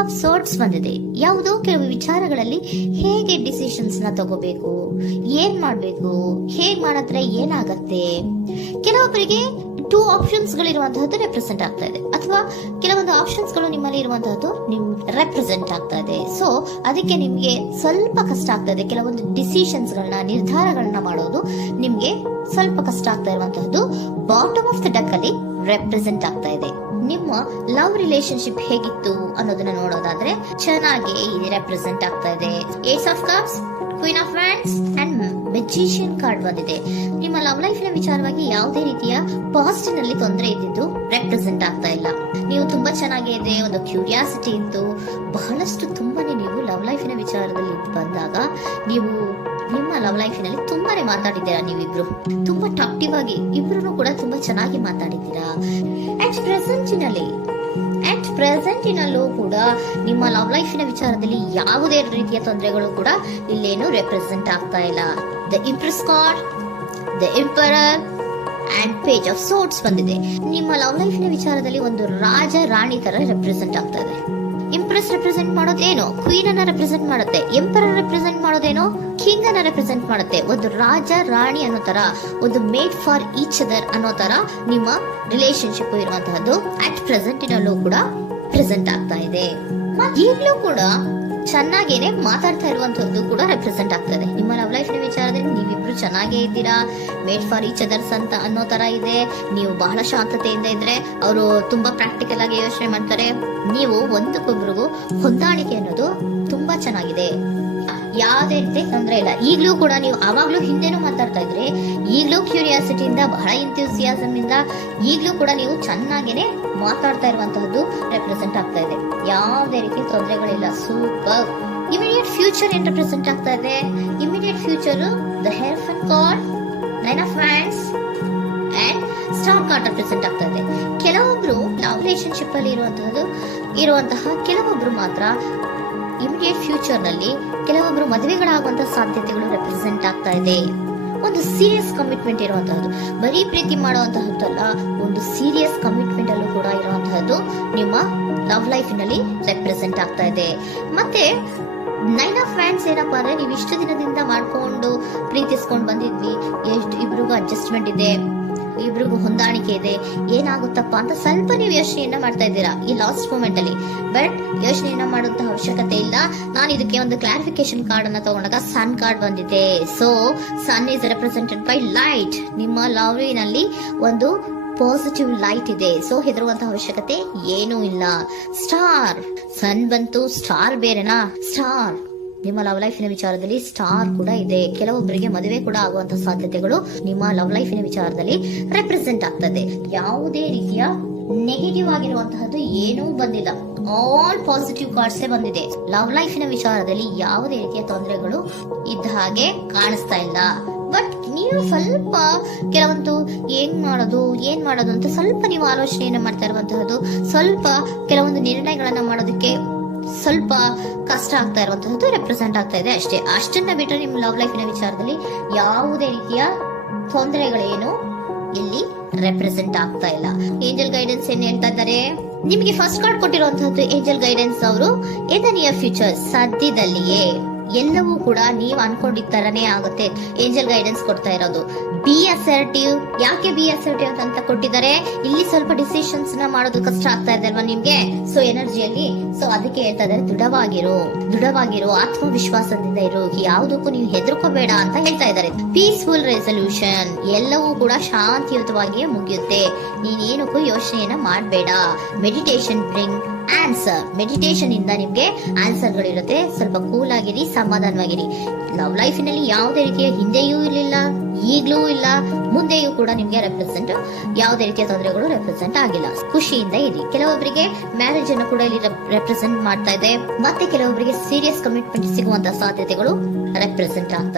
Of swords ಬಂದಿದೆ. ಯಾವುದೋ ಕೆಲವು ವಿಚಾರಗಳಲ್ಲಿ ಹೇಗೆ ಡಿಸಿಷನ್ಸ್ ನ ತಗೋಬೇಕು, ಏನ್ ಮಾಡ್ಬೇಕು, ಹೇಗ್ ಮಾಡಿದ್ರೆ ಏನಾಗತ್ತೆ. ಕೆಲವೊಬ್ಬರಿಗೆ 2 ಆಪ್ಷನ್ಸ್ ಗಳಿರುವಂತಹದ್ದು ರೆಪ್ರೆಸೆಂಟ್ ಆಗ್ತಾ ಇದೆ, ಅಥವಾ ಕೆಲವೊಂದು ಆಪ್ಷನ್ಸ್ ಗಳು ನಿಮ್ಮಲ್ಲಿ ಇರುವಂತಹದ್ದು ರೆಪ್ರೆಸೆಂಟ್ ಆಗ್ತಾ ಇದೆ. ಸೊ ಅದಕ್ಕೆ ನಿಮ್ಗೆ ಸ್ವಲ್ಪ ಕಷ್ಟ ಆಗ್ತಾ ಇದೆ. ಕೆಲವೊಂದು ಡಿಸಿಷನ್ಸ್ ಗಳನ್ನ, ನಿರ್ಧಾರಗಳನ್ನ ಮಾಡೋದು ನಿಮ್ಗೆ ಸ್ವಲ್ಪ ಕಷ್ಟ ಆಗ್ತಾ ಇರುವಂತಹದ್ದು ಬಾಟಮ್ ಆಫ್ ದ ಡಕ್ ಅಲ್ಲಿ ರೆಪ್ರೆಸೆಂಟ್ ಆಗ್ತಾ ಇದೆ. ನಿಮ್ಮ ಲವ್ ರಿಲೇಶನ್ಶಿಪ್ ಹೇಗಿತ್ತು ಅನ್ನೋದನ್ನ ನೋಡೋದಾದ್ರೆ ಚೆನ್ನಾಗಿ ಇಲ್ಲಿ ರೆಪ್ರೆಸೆಂಟ್ ಆಗ್ತಾ ಇದೆ. Ace of cups, queen of wands and magician card ಬಂದಿದೆ. ನಿಮ್ಮ ಲವ್ ಲೈಫ್ ನ ವಿಚಾರವಾಗಿ ಯಾವುದೇ ರೀತಿಯ ಪಾಸಿಟಿವ್ ನಲ್ಲಿ ತೊಂದರೆ ಇದ್ದಿದ್ದು ರೆಪ್ರೆಸೆಂಟ್ ಆಗ್ತಾ ಇಲ್ಲ. ನೀವು ತುಂಬಾ ಚೆನ್ನಾಗಿದೆ, ಒಂದು ಕ್ಯೂರಿಯಾಸಿಟಿ ಇತ್ತು, ಬಹಳಷ್ಟು ತುಂಬಾನೇ ನೀವು ಲವ್ ಲೈಫಿನ ವಿಚಾರದಲ್ಲಿ ಬಂದಾಗ ನೀವು ನಿಮ್ಮ ಲವ್ ಲೈಫಿನಲ್ಲಿ ತುಂಬಾನೇ ಮಾತಾಡಿದ್ದೀರಾ. ನೀವಿಬ್ರು ತುಂಬಾ ಟಾಕ್ಟಿವ್ ಆಗಿ ಇಬ್ರು ಕೂಡ ತುಂಬಾ ಚೆನ್ನಾಗಿ ಮಾತಾಡಿದ್ದೀರಾ. ಅಟ್ ಪ್ರೆಸೆಂಟಿನಲ್ಲೂ ಕೂಡ ನಿಮ್ಮ ಲವ್ ಲೈಫಿನ ವಿಚಾರದಲ್ಲಿ ಯಾವುದೇ ರೀತಿಯ ತೊಂದರೆಗಳು ಕೂಡ ಇಲ್ಲೇನು ರೆಪ್ರೆಸೆಂಟ್ ಆಗ್ತಾ ಇಲ್ಲ. The Impress card, the emperor and page of swords ಬಂದಿದೆ. ನಿಮ್ಮ ಲವ್ ಲೈಫಿನ ವಿಚಾರದಲ್ಲಿ ಒಂದು ರಾಜ ರಾಣಿ ತರ ರೆಪ್ರೆಸೆಂಟ್ ಆಗ್ತಾ ಇದೆ. ಇಂಪ್ರೆಸ್ ರೆಪ್ರೆಸೆಂಟ್ ಮಾಡೋದೇನೋ ಕ್ವೀನ್ ಅನ್ನ ರೆಪ್ರೆಸೆಂಟ್ ಮಾಡುತ್ತೆ, ಎಂಪರರ್ ರೆಪ್ರೆಸೆಂಟ್ ಮಾಡೋದೇನೋ ಕಿಂಗ್ ಅನ್ನ ರೆಪ್ರೆಸೆಂಟ್ ಮಾಡುತ್ತೆ. ಒಂದು ರಾಜ ರಾಣಿ ಅನ್ನೋ ತರ, ಒಂದು ಮೇಡ್ ಫಾರ್ ಈಚ್ ಅದರ್ ಅನ್ನೋ ತರ ನಿಮ್ಮ ರಿಲೇಶನ್ಶಿಪ್ ಇರುವಂತಹದ್ದು ಅಟ್ ಪ್ರೆಸೆಂಟಿನಲ್ಲೂ ಕೂಡ ಪ್ರೆಸೆಂಟ್ ಆಗ್ತಾ ಇದೆ. ಈಗಲೂ ಕೂಡ ಚೆನ್ನಾಗೇನೆ ಮಾತಾಡ್ತಾ ಇರುವಂತಹದ್ದು ಕೂಡ ರೆಪ್ರೆಸೆಂಟ್ ಆಗ್ತದೆ. ನಿಮ್ಮ ಲವ್ ಲೈಫ್ ನ ವಿಚಾರದಲ್ಲಿ ನೀವಿಬ್ರು ಚೆನ್ನಾಗೇ ಇದ್ದೀರಾ, ಮೇಡ್ ಫಾರ್ ಈಚ್ ಅದರ್ಸ್ ಅಂತ ಅನ್ನೋ ತರ ಇದೆ. ನೀವು ಬಹಳ ಶಾಂತತೆಯಿಂದ ಇದ್ರೆ ಅವರು ತುಂಬಾ ಪ್ರಾಕ್ಟಿಕಲ್ ಆಗಿ ಯೋಚನೆ ಮಾಡ್ತಾರೆ. ನೀವು ಒಂದಕ್ಕೊಬ್ರಿಗೂ ಹೊಂದಾಣಿಕೆ ಅನ್ನೋದು ತುಂಬಾ ಚೆನ್ನಾಗಿದೆ, ಯಾವುದೇ ರೀತಿ ತೊಂದರೆ ಇಲ್ಲ. ಈಗಲೂ ಕೂಡ ನೀವು ಆವಾಗ್ಲೂ ಹಿಂದೆನೂ ಮಾತಾಡ್ತಾ ಇದ್ರಿ, ಈಗಲೂ ಕ್ಯೂರಿಯಾಸಿಟಿಯಿಂದ, ಬಹಳ ಇಂಥ್ಯೂಸಿಯಾಸಮ್ ಇಂದ ಈಗಲೂ ಕೂಡ ನೀವು ಚೆನ್ನಾಗೇನೆ ಮಾತಾಡ್ತಾ ಇರುವಂತಹದ್ದು ರೆಪ್ರೆಸೆಂಟ್ ಆಗ್ತಾ ಇದೆ. ಯಾವುದೇ ರೀತಿ ತೊಂದರೆಗಳಿಲ್ಲ, ಸೂಪರ್. ಇಮಿಡಿಯೇಟ್ ಫ್ಯೂಚರ್ ಏನ್ ರೆಪ್ರೆಸೆಂಟ್ ಆಗ್ತಾ ಇದೆ? Immediate future the hierophant card, nine of hands and star card represent ಆಗ್ತಾ ಇದೆ. ಕೆಲವೊಬ್ರು ಲವ್ ರಿಲೇಶನ್ಶಿಪ್ ಅಲ್ಲಿ ಇರುವಂತಹ ಕೆಲವೊಬ್ರು ಮಾತ್ರ ಇಮಿಡಿಯೇಟ್ ಫ್ಯೂಚರ್ ನಲ್ಲಿ ಕೆಲವೊಬ್ರು ಮದುವೆಗಳಾಗುವಂತಹ ಸಾಧ್ಯತೆಗಳು ರೆಪ್ರೆಸೆಂಟ್ ಆಗ್ತಾ ಇದೆ. ಒಂದು ಸೀರಿಯಸ್ ಕಮಿಟ್ಮೆಂಟ್ ಇರುವಂತಹದ್ದು, ಬರೀ ಪ್ರೀತಿ ಮಾಡುವಂತಹದ್ದಲ್ಲ, ಒಂದು ಸೀರಿಯಸ್ ಕಮಿಟ್ಮೆಂಟ್ ಅಲ್ಲೂ ಕೂಡ ಇರುವಂತಹದ್ದು ನಿಮ್ಮ ಲವ್ ಲೈಫ್ ನಲ್ಲಿ ರೆಪ್ರೆಸೆಂಟ್ ಆಗ್ತಾ ಇದೆ. ಮತ್ತೆ ನೈನ್ ಆಫ್ ಹ್ಯಾಂಡ್ಸ್ ಏನಪ್ಪಾ ಅಂದ್ರೆ, ನೀವು ಇಷ್ಟು ದಿನದಿಂದ ಮಾಡ್ಕೊಂಡು ಪ್ರೀತಿಸ್ಕೊಂಡು ಬಂದಿದ್ವಿ, ಇಬ್ರಿಗೂ ಅಡ್ಜಸ್ಟ್ಮೆಂಟ್ ಇದೆ, ಇಬ್ರಿಗೂ ಹೊಂದಾಣಿಕೆ ಇದೆ, ಏನಾಗುತ್ತಪ್ಪ ಅಂತ ಸ್ವಲ್ಪ ನೀವು ಯೋಚನೆಯನ್ನ ಮಾಡ್ತಾ ಇದ್ದೀರಾ ಈ ಲಾಸ್ಟ್ ಮೂಮೆಂಟ್ ಅಲ್ಲಿ. ಬಟ್ ಯೋಚನೆಯನ್ನ ಮಾಡುವಂತ ಅವಶ್ಯಕತೆ ಇಲ್ಲ. ನಾನು ಇದಕ್ಕೆ ಒಂದು ಕ್ಲಾರಿಫಿಕೇಶನ್ ಕಾರ್ಡ್ ಅನ್ನ ತಗೊಂಡಾಗ ಸನ್ ಕಾರ್ಡ್ ಬಂದಿದೆ. So sun is represented by light. ನಿಮ್ಮ ಲವ್ ನಲ್ಲಿ ಒಂದು ಪಾಸಿಟಿವ್ ಲೈಟ್ ಇದೆ. ಸೊ ಹೆದರುವಂತಹ ಅವಶ್ಯಕತೆ ಏನೂ ಇಲ್ಲ. ಸ್ಟಾರ್, ಸನ್ ಬಂತು, ಸ್ಟಾರ್ ಬೇರೆನಾ? ಸ್ಟಾರ್ ನಿಮ್ಮ ಲವ್ ಲೈಫಿನ ವಿಚಾರದಲ್ಲಿ ಸ್ಟಾರ್ ಕೂಡ ಇದೆ. ಕೆಲವೊಬ್ಬರಿಗೆ ಮದುವೆ ಕೂಡ ಆಗುವಂತಹ ಸಾಧ್ಯತೆಗಳು ನಿಮ್ಮ ಲವ್ ಲೈಫಿನ ವಿಚಾರದಲ್ಲಿ ರೆಪ್ರೆಸೆಂಟ್ ಆಗ್ತದೆ. ಯಾವುದೇ ರೀತಿಯ ನೆಗೆಟಿವ್ ಆಗಿರುವಂತಹದ್ದು ಏನೂ ಬಂದಿಲ್ಲ, ಆಲ್ ಪಾಸಿಟಿವ್ ಕಾರ್ಡ್ಸ್ ಬಂದಿದೆ. ಲವ್ ಲೈಫಿನ ವಿಚಾರದಲ್ಲಿ ಯಾವುದೇ ರೀತಿಯ ತೊಂದರೆಗಳು ಇದ್ದ ಹಾಗೆ ಕಾಣಿಸ್ತಾ ಇಲ್ಲ. ಬಟ್ ನೀವು ಸ್ವಲ್ಪ ಕೆಲವೊಂದು ಏನ್ ಮಾಡೋದು ಅಂತ ಸ್ವಲ್ಪ ನೀವು ಆಲೋಚನೆಯನ್ನ ಮಾಡ್ತಾ ಇರುವಂತಹದ್ದು, ಸ್ವಲ್ಪ ಕೆಲವೊಂದು ನಿರ್ಣಯಗಳನ್ನ ಮಾಡೋದಕ್ಕೆ ಸ್ವಲ್ಪ ಕಷ್ಟ ಆಗ್ತಾ ಇರುವಂತಹದ್ದು ರೆಪ್ರೆಸೆಂಟ್ ಆಗ್ತಾ ಇದೆ ಅಷ್ಟೇ. ಅಷ್ಟನ್ನ ಬಿಟ್ಟರೆ ನಿಮ್ಮ ಲವ್ ಲೈಫಿನ ವಿಚಾರದಲ್ಲಿ ಯಾವುದೇ ರೀತಿಯ ತೊಂದರೆಗಳೇನು ಇಲ್ಲಿ ರೆಪ್ರೆಸೆಂಟ್ ಆಗ್ತಾ ಇಲ್ಲ. ಏಂಜಲ್ ಗೈಡೆನ್ಸ್ ಏನ್ ಹೇಳ್ತಾ ಇದ್ದಾರೆ? ನಿಮಗೆ ಫಸ್ಟ್ ಕಾರ್ಡ್ ಕೊಟ್ಟಿರುವಂತಹದ್ದು ಏಂಜಲ್ ಗೈಡೆನ್ಸ್ ಅವರು ಇನ್ ದ ನಿಯರ್ ಫ್ಯೂಚರ್, ಸದ್ಯದಲ್ಲಿಯೇ ಎಲ್ಲವೂ ಕೂಡ ನೀವು ಅನ್ಕೊಂಡಿದ್ದ ತರನೇ ಆಗುತ್ತೆ. ಏಂಜಲ್ ಗೈಡೆನ್ಸ್ ಕೊಡ್ತಾ ಇರೋದು ಬಿ ಅಸರ್ಟಿವ್. ಯಾಕೆ ಬಿ ಅಸರ್ಟಿವ್ ಅಂತ ಕೊಟ್ಟಿದ್ದಾರೆ? ಇಲ್ಲಿ ಸ್ವಲ್ಪ ಡಿಸಿಷನ್ಸ್ ನ ಮಾಡೋದು ಕಷ್ಟ ಆಗ್ತಾ ಇದೆ ಅಲ್ವಾ ನಿಮ್ಗೆ, ಸೊ ಎನರ್ಜಿಯಲ್ಲಿ. ಸೊ ಅದಕ್ಕೆ ಹೇಳ್ತಾ ಇದ್ದಾರೆ ದೃಢವಾಗಿರೋ ಆತ್ಮವಿಶ್ವಾಸದಿಂದ ಇರೋ, ಯಾವುದಕ್ಕೂ ನೀವು ಹೆದರ್ಕೋಬೇಡ ಅಂತ ಹೇಳ್ತಾ ಇದ್ದಾರೆ. ಪೀಸ್ಫುಲ್ ರೆಸಲ್ಯೂಷನ್, ಎಲ್ಲವೂ ಕೂಡ ಶಾಂತಿಯುತವಾಗಿಯೇ ಮುಗಿಯುತ್ತೆ, ನೀನೇನಕ್ಕೂ ಯೋಚನೆಯನ್ನ ಮಾಡಬೇಡ. ಮೆಡಿಟೇಷನ್ ಬ್ರಿಂಗ್ ಆನ್ಸರ್, ಮೆಡಿಟೇಷನ್ ಇಂದ ನಿಮ್ಗೆ ಆನ್ಸರ್ ಗಳಿರುತ್ತೆ. ಸ್ವಲ್ಪ ಕೂಲ್ ಆಗಿರಿ, ಸಮಾಧಾನವಾಗಿರಿ. ಲವ್ ಲೈಫಿನಲ್ಲಿ ಯಾವುದೇ ರೀತಿಯ ಹಿಂದೆಯೂ ಇರಲಿಲ್ಲ, ಈಗ್ಲೂ ಇಲ್ಲ, ಮುಂದೆಯೂ ಕೂಡ ನಿಮ್ಗೆ ಯಾವುದೇ ರೀತಿಯ ತೊಂದರೆಗಳು ರೆಪ್ರೆಸೆಂಟ್ ಆಗಿಲ್ಲ. ಖುಷಿಯಿಂದ ಇರಿ. ಕೆಲವೊಬ್ಬರಿಗೆ ಮ್ಯಾರೇಜ್ ಅನ್ನು ಕೂಡ ಇಲ್ಲಿ ರೆಪ್ರೆಸೆಂಟ್ ಮಾಡ್ತಾ ಇದೆ. ಮತ್ತೆ ಕೆಲವೊಬ್ಬರಿಗೆ ಸೀರಿಯಸ್ ಕಮಿಟ್ಮೆಂಟ್ ಸಿಗುವಂತಹ ಸಾಧ್ಯತೆಗಳು ರೆಪ್ರೆಸೆಂಟ್ ಆಗ್ತಾ